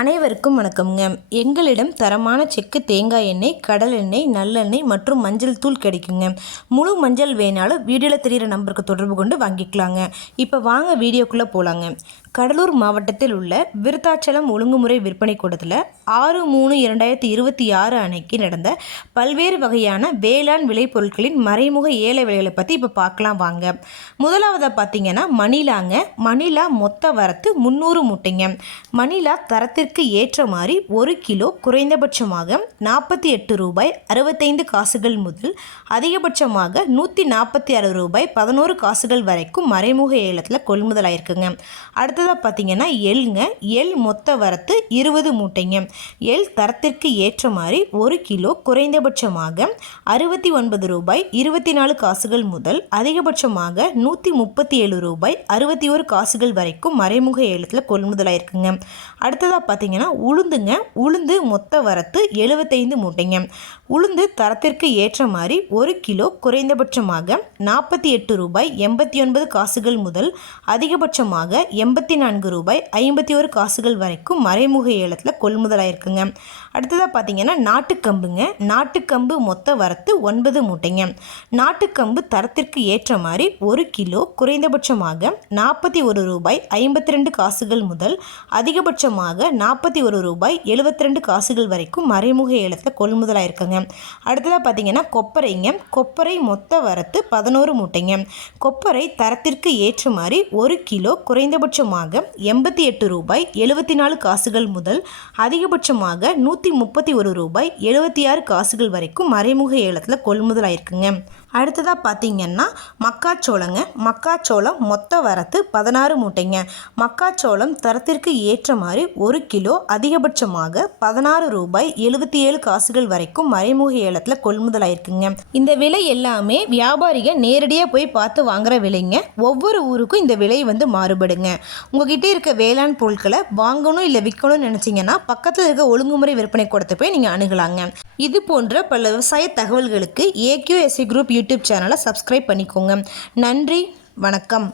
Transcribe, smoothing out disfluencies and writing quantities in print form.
அனைவருக்கும் வணக்கம்ங்க. எங்களிடம் தரமான செக்கு தேங்காய் எண்ணெய், கடல் எண்ணெய், நல்லெண்ணெய் மற்றும் மஞ்சள் தூள் கிடைக்குங்க. முழு மஞ்சள் வேணாலும் வீடியோவில் தெரிகிற நம்பருக்கு தொடர்பு கொண்டு வாங்கிக்கலாங்க. இப்போ வாங்க வீடியோக்குள்ளே போகலாங்க. கடலூர் மாவட்டத்தில் உள்ள விருத்தாச்சலம் ஒழுங்குமுறை விற்பனை கூடத்தில் 6/3/2026 அன்னைக்கு நடந்த பல்வேறு வகையான வேளாண் விளைபொருட்களின் மறைமுக ஏல விலைகளை பற்றி இப்போ பார்க்கலாம் வாங்க. முதலாவதாக பார்த்தீங்கன்னா மணிலாங்க. மணிலா மொத்த வரத்து 300 மூட்டைங்க. மணிலா தரத்திற்கு ஏற்ற மாதிரி 1 கிலோ குறைந்தபட்சமாக 48 ரூபாய் 65 காசுகள் முதல் அதிகபட்சமாக 146 ரூபாய் 11 காசுகள் வரைக்கும் மறைமுக ஏலத்தில் கொள்முதலாயிருக்குங்க. அடுத்ததாக பார்த்தீங்கன்னா எள்ளுங்க. எள் மொத்த வரத்து 20 மூட்டைங்க. எள் தரத்திற்கு ஏற்ற மாதிரி 1 கிலோ குறைந்தபட்சமாக 69 ரூபாய் 24 காசுகள் முதல் அதிகபட்சமாக 137 ரூபாய் 61 காசுகள் வரைக்கும் மறைமுக ஏலத்தில் கொள்முதலாயிருக்குங்க. அடுத்ததாக பார்த்தீங்கன்னா உளுந்துங்க. உளுந்து மொத்த வரத்து 75 மூட்டைங்க. உளுந்து தரத்திற்கு ஏற்ற மாதிரி 1 கிலோ குறைந்தபட்சமாக 48 ரூபாய் 89 காசுகள் முதல் அதிகபட்சமாக 84 ரூபாய் 51 காசுகள் வரைக்கும் மறைமுக ஏலத்தில் கொள்முதலாயிருக்குங்க. அடுத்ததாக பார்த்தீங்கன்னா நாட்டுக்கம்புங்க. நாட்டுக்கம்பு மொத்த வரத்து 9 மூட்டைங்க. நாட்டுக்கம்பு தரத்திற்கு ஏற்ற மாதிரி 1 கிலோ குறைந்தபட்சமாக 41 ரூபாய் 52 காசுகள் முதல் அதிகபட்சமாக 41 ரூபாய் 72 காசுகள் வரைக்கும் மறைமுக ஏலத்தில் கொள்முதலாயிருக்குங்க. அடுத்ததாக பார்த்தீங்கன்னா கொப்பரைங்க. கொப்பரை மொத்த வரத்து 11 மூட்டைங்க. கொப்பரை தரத்திற்கு ஏற்ற மாதிரி 1 கிலோ குறைந்தபட்சமாக 88 ரூபாய் 74 காசுகள் முதல் அதிகபட்சமாக 131 ரூபாய் 76 காசுகள் வரைக்கும் மறைமுக ஏலத்தில் கொள்முதலாயிருக்குங்க. அடுத்ததாக பார்த்தீங்கன்னா மக்காச்சோளங்க. மக்காச்சோளம் மொத்த வரத்து 16 மூட்டைங்க. மக்காச்சோளம் தரத்திற்கு ஏற்ற மாதிரி 1 கிலோ அதிகபட்சமாக 16 ரூபாய் 77 காசுகள் வரைக்கும் மறைமுக ஏலத்தில் கொள்முதலாயிருக்குங்க. இந்த விலை எல்லாமே வியாபாரிகள் நேரடியாக போய் பார்த்து வாங்குற விலைங்க. ஒவ்வொரு ஊருக்கும் இந்த விலை மாறுபடுங்க. உங்ககிட்ட இருக்க வேளாண் பொருட்களை வாங்கணும் இல்லை விற்கணும்னு நினச்சிங்கன்னா பக்கத்தில் இருக்க ஒழுங்குமுறை விற்பனை கூடத்தை போய் நீங்கள் அணுகலாங்க. இது போன்ற பல விவசாய தகவல்களுக்கு AQSA குரூப் யூடியூப் சேனலை சப்ஸ்கிரைப் பண்ணிக்கோங்க. நன்றி, வணக்கம்.